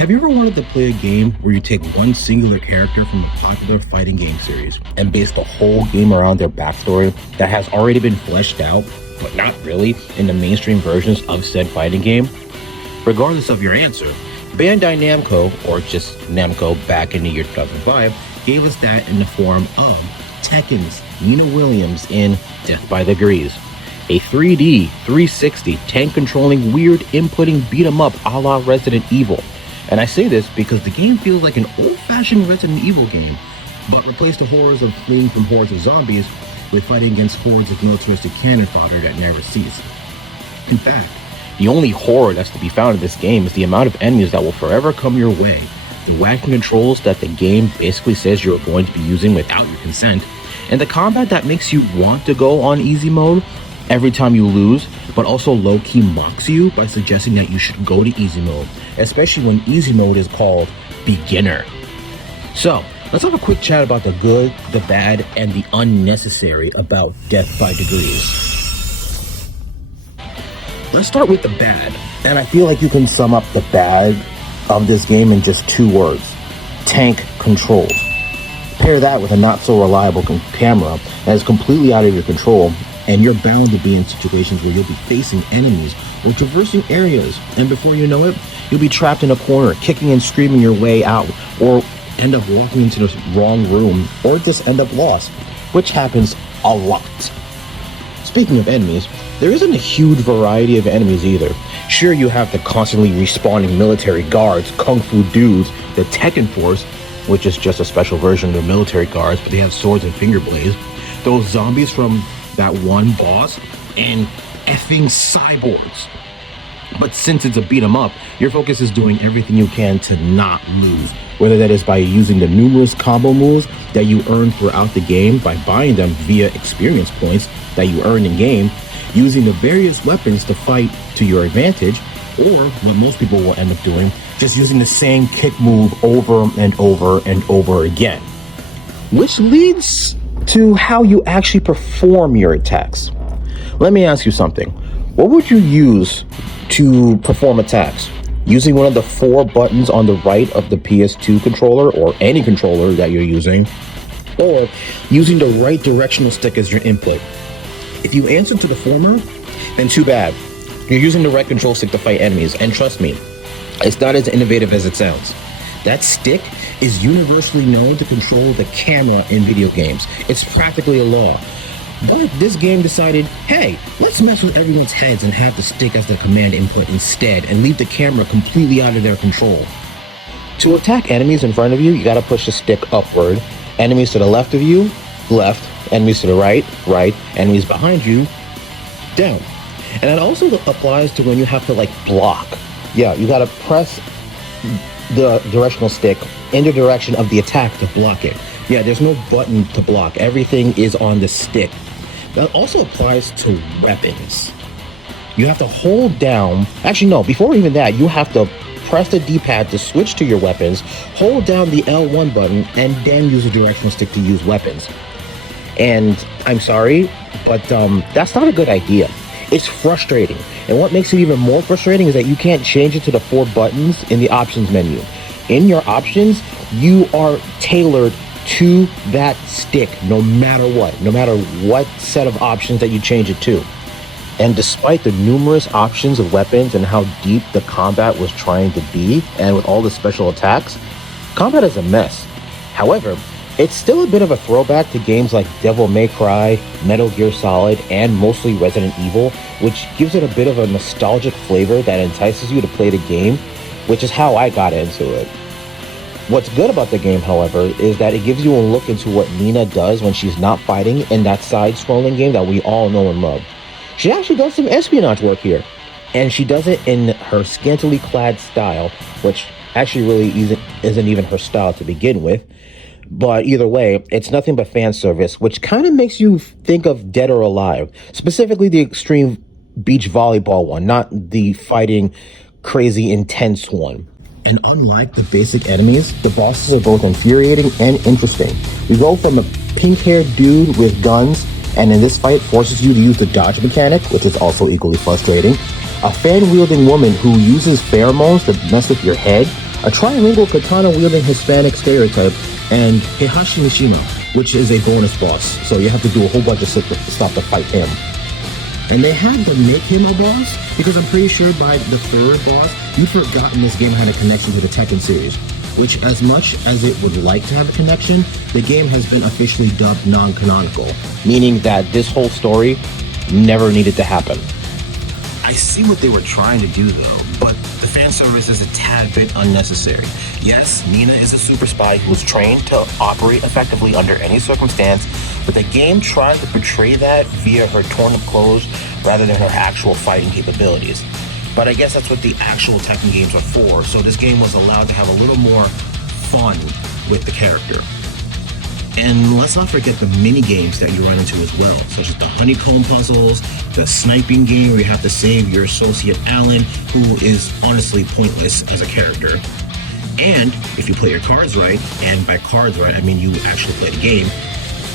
Have you ever wanted to play a game where you take one singular character from a popular fighting game series and base the whole game around their backstory that has already been fleshed out, but not really, in the mainstream versions of said fighting game? Regardless of your answer, Bandai Namco, or just Namco back in the year 2005, gave us that in the form of Tekken's Nina Williams in Death by Degrees, a 3D, 360, tank-controlling, weird inputting beat-em-up a la Resident Evil. And I say this because the game feels like an old-fashioned Resident Evil game, but replaced the horrors of fleeing from hordes of zombies with fighting against hordes of militaristic cannon fodder that never cease. In fact, the only horror that's to be found in this game is the amount of enemies that will forever come your way, the wacky controls that the game basically says you're going to be using without your consent, and the combat that makes you want to go on easy mode every time you lose, but also low-key mocks you by suggesting that you should go to easy mode, especially when easy mode is called beginner. So, let's have a quick chat about the good, the bad, and the unnecessary about Death by Degrees. Let's start with the bad, and I feel like you can sum up the bad of this game in just two words: tank controls. Pair that with a not-so-reliable camera that is completely out of your control, and you're bound to be in situations where you'll be facing enemies or traversing areas, and before you know it, you'll be trapped in a corner, kicking and screaming your way out, or end up walking into the wrong room, or just end up lost, which happens a lot. Speaking of enemies, there isn't a huge variety of enemies either. Sure, you have the constantly respawning military guards, kung fu dudes, the Tekken Force, which is just a special version of the military guards, but they have swords and finger blades, those zombies from that one boss, and effing cyborgs. But since it's a beat 'em up, your focus is doing everything you can to not lose, whether that is by using the numerous combo moves that you earn throughout the game by buying them via experience points that you earn in game, using the various weapons to fight to your advantage, or what most people will end up doing, just using the same kick move over and over and over again. Which leads to how you actually perform your attacks. Let me ask you something. What would you use to perform attacks? Using one of the 4 buttons on the right of the PS2 controller, or any controller that you're using, or using the right directional stick as your input? If you answer to the former, then too bad. You're using the right control stick to fight enemies, and trust me, it's not as innovative as it sounds. That stick is universally known to control the camera in video games. It's practically a law. But this game decided, hey, let's mess with everyone's heads and have the stick as the command input instead, and leave the camera completely out of their control. To attack enemies in front of you, you gotta push the stick upward. Enemies to the left of you, left. Enemies to the right, right. Enemies behind you, down. And that also applies to when you have to block. Yeah, you gotta press the directional stick in the direction of the attack to block it. Yeah, there's no button to block. Everything is on the stick. That also applies to weapons. You have to hold down, actually no, before even that, you have to press the D-pad to switch to your weapons, hold down the L1 button, and then use the directional stick to use weapons. And I'm sorry, but that's not a good idea. It's frustrating. And what makes it even more frustrating is that you can't change it to the 4 buttons in the options menu. In your options, you are tailored to that stick no matter what set of options that you change it to. And despite the numerous options of weapons and how deep the combat was trying to be, and with all the special attacks, combat is a mess. However, it's still a bit of a throwback to games like Devil May Cry, Metal Gear Solid, and mostly Resident Evil, which gives it a bit of a nostalgic flavor that entices you to play the game, which is how I got into it. What's good about the game, however, is that it gives you a look into what Nina does when she's not fighting in that side-scrolling game that we all know and love. She actually does some espionage work here, and she does it in her scantily clad style, which actually really isn't even her style to begin with. But either way, it's nothing but fan service, which kind of makes you think of Dead or Alive, specifically the extreme beach volleyball one, not the fighting, crazy, intense one. And unlike the basic enemies, the bosses are both infuriating and interesting. We go from a pink-haired dude with guns, and in this fight forces you to use the dodge mechanic, which is also equally frustrating, a fan-wielding woman who uses pheromones to mess with your head, a trilingual katana-wielding Hispanic stereotype, and Heihachi Mishima, which is a bonus boss, so you have to do a whole bunch of stuff to fight him. And they had to make him a boss, because I'm pretty sure by the third boss, you've forgotten this game had a connection to the Tekken series, which as much as it would like to have a connection, the game has been officially dubbed non-canonical, meaning that this whole story never needed to happen. I see what they were trying to do though, but the fan service is a tad bit unnecessary. Yes, Nina is a super spy who is trained to operate effectively under any circumstance, but the game tried to portray that via her torn-up clothes rather than her actual fighting capabilities. But I guess that's what the actual Tekken games are for, so this game was allowed to have a little more fun with the character. And let's not forget the mini games that you run into as well, such as the honeycomb puzzles, the sniping game where you have to save your associate Alan, who is honestly pointless as a character. And if you play your cards right, and by cards right I mean you actually play the game,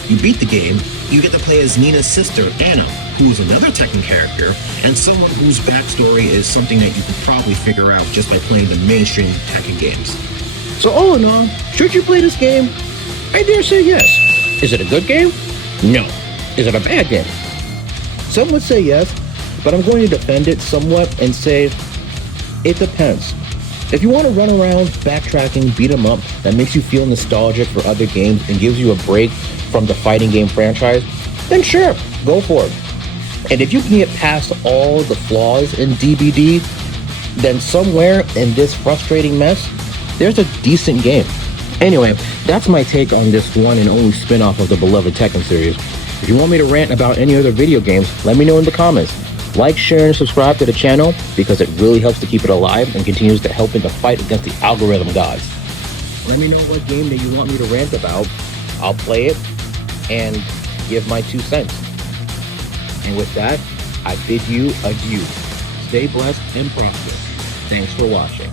you beat the game, you get to play as Nina's sister, Anna, who is another Tekken character, and someone whose backstory is something that you could probably figure out just by playing the mainstream Tekken games. So all in all, should you play this game? I dare say yes. Is it a good game? No. Is it a bad game? Some would say yes, but I'm going to defend it somewhat and say it depends. If you want to run around backtracking, beat 'em up, that makes you feel nostalgic for other games and gives you a break from the fighting game franchise, then sure, go for it. And if you can get past all the flaws in DBD, then somewhere in this frustrating mess, there's a decent game. Anyway, that's my take on this one and only spin-off of the beloved Tekken series. If you want me to rant about any other video games, let me know in the comments. Like, share, and subscribe to the channel because it really helps to keep it alive and continues to help in the fight against the algorithm gods. Let me know what game that you want me to rant about. I'll play it and give my 2 cents. And with that, I bid you adieu. Stay blessed and prosperous. Thanks for watching.